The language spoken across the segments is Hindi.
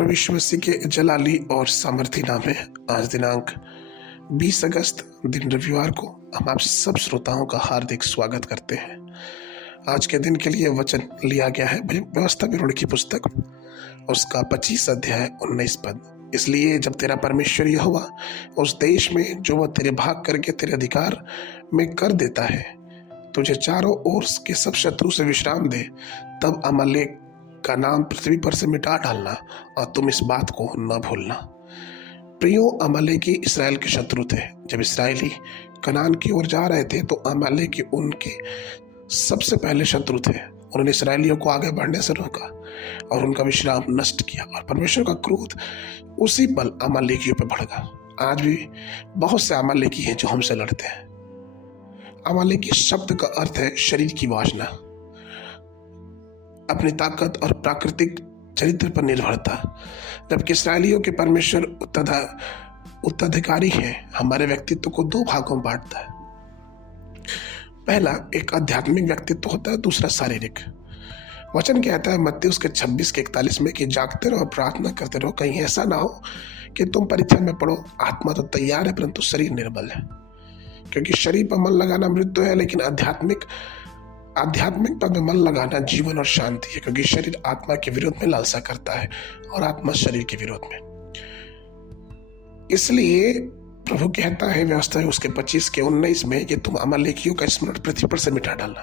प्रभु यीशु मसीह के जलाली और सामर्थी नाम में आज दिनांक 20 अगस्त दिन रविवार को हम आप सब श्रोताओं का हार्दिक स्वागत करते हैं। आज के दिन के लिए वचन लिया गया है व्यवस्था विवरण की पुस्तक उसका 25 अध्याय 19 पद। इसलिए जब तेरा परमेश्वर यहोवा उस देश में जो वह तेरे भाग करके तेरे अधिकार में कर देता है तुझे चारों ओर के सब शत्रु से विश्राम दे, तब अमालेक का नाम पृथ्वी पर से मिटा डालना और तुम इस बात को न भूलना। प्रियो, अमालेकी इसराइल के शत्रु थे। जब इसराइली कनान की ओर जा रहे थे तो अमालेकी उनके सबसे पहले शत्रु थे। उन्होंने इसराइलियों को आगे बढ़ने से रोका और उनका विश्राम नष्ट किया और परमेश्वर का क्रोध उसी पल अमालेकियों पर बढ़ गया। आज भी बहुत से अमालेकी हैं जो हमसे लड़ते हैं। अमालेकी शब्द का अर्थ है शरीर की वासना, अपनी ताकत और प्राकृतिक चरित्र पर निर्भरता। जबकि इसराइलियों के परमेश्वर उत्तराधिकारी है, हमारे व्यक्तित्व को दो भागों में बांटता है। पहला एक आध्यात्मिक व्यक्तित्व होता है, दूसरा शारीरिक। वचन कहता है मत्ती उसके 26:41 में कि जागते रहो, प्रार्थना करते रहो, कहीं ऐसा ना हो कि तुम परीक्षा में पड़ो। आत्मा तो तैयार है परंतु शरीर निर्बल है, क्योंकि शरीर पर मन लगाना मृत्यु है, लेकिन आध्यात्मिकता में मन लगाना जीवन और शांति है। क्योंकि शरीर आत्मा के विरोध में लालसा करता है और आत्मा शरीर के विरोध में। इसलिए प्रभु कहता है व्यवस्था उसके 25:19 में कि तुम अमालेकियों का स्मरण पृथ्वी पर से मिटा डालना।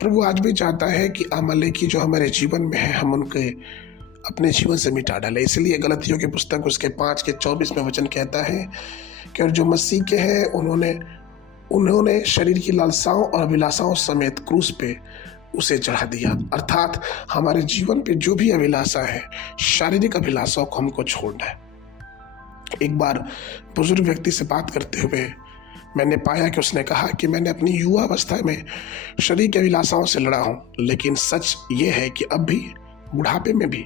प्रभु आज भी चाहता है कि अमालेकी जो हमारे जीवन में है हम उनके अपने जीवन से मिटा डालें। इसलिए गलतियों की पुस्तक उसके 5:24 में वचन कहता है कि और जो मसीह के हैं उन्होंने शरीर की लालसाओं और अभिलाषाओं समेत क्रूस पे उसे चढ़ा दिया। अर्थात हमारे जीवन पे जो भी अभिलाषा है, शारीरिक अभिलाषाओं को हमको छोड़ना है। एक बार बुजुर्ग व्यक्ति से बात करते हुए मैंने पाया कि उसने कहा कि मैंने अपनी युवा अवस्था में शरीर की अभिलाषाओं से लड़ा हूँ, लेकिन सच ये है कि अब भी बुढ़ापे में भी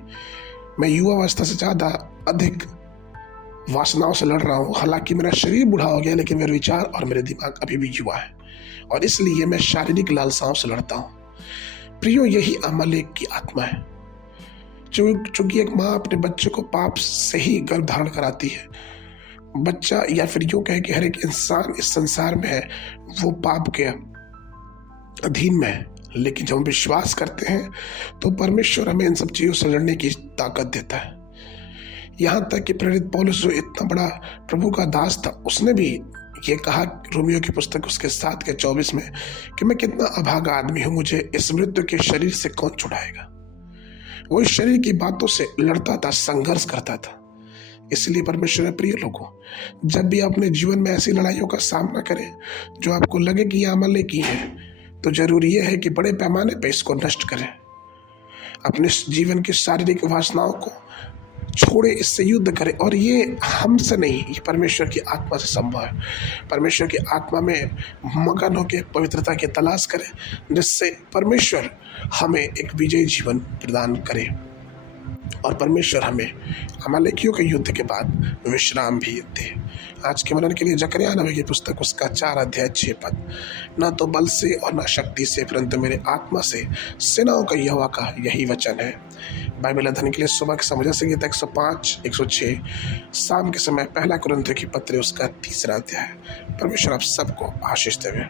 मैं युवा अवस्था से ज़्यादा अधिक वासनाओं से लड़ रहा हूँ। हालांकि मेरा शरीर बूढ़ा हो गया, लेकिन मेरे विचार और मेरे दिमाग अभी भी युवा है और इसलिए मैं शारीरिक लालसाओं से लड़ता हूँ। प्रियो, यही अमालेक की आत्मा है। चूंकि एक माँ अपने बच्चे को पाप से ही गर्भ धारण कराती है, बच्चा या फिर यूं कहे कि हर एक इंसान इस संसार में है वो पाप के अधीन में है। लेकिन जब हम विश्वास करते हैं तो परमेश्वर हमें इन सब चीजों से लड़ने की ताकत देता है। यहाँ तक कि प्रेरित पौलुस जो इतना बड़ा प्रभु का दास था, उसने भी ये कहा रोमियो की पुस्तक उसके 7:24 में कि मैं कितना अभागा आदमी हूँ, मुझे इस मृत्यु के शरीर से कौन छुड़ाएगा। वो इस शरीर की बातों से लड़ता था, संघर्ष करता था। इसलिए परमेश्वर प्रिय लोगों, जब भी अपने जीवन में ऐसी लड़ाइयों का सामना करें जो आपको लगे कि ये अमालेकी है, तो जरूरी है कि बड़े पैमाने पर इसको नष्ट करें। अपने जीवन की शारीरिक वासनाओं को छोड़े, इससे युद्ध करें। और ये हमसे नहीं, ये परमेश्वर की आत्मा से संभव है। परमेश्वर की आत्मा में मगन होकर पवित्रता की तलाश करें, जिससे परमेश्वर हमें एक विजयी जीवन प्रदान करे और परमेश्वर हमें अमालेकियों के युद्ध के बाद विश्राम भी दे। आज के मनन के लिए जकरिया नबी की पुस्तक उसका 4:6 पद। न तो बल से और न शक्ति से परंतु मेरे आत्मा से सेनाओं का यहोवा का यही वचन है। बाइबल अध्ययन के लिए सुबह के समय संगीत 105, 106, शाम के समय 1 कुरिन्थियों की पत्री उसका 3 अध्याय। परमेश्वर आप सबको आशीष देवे।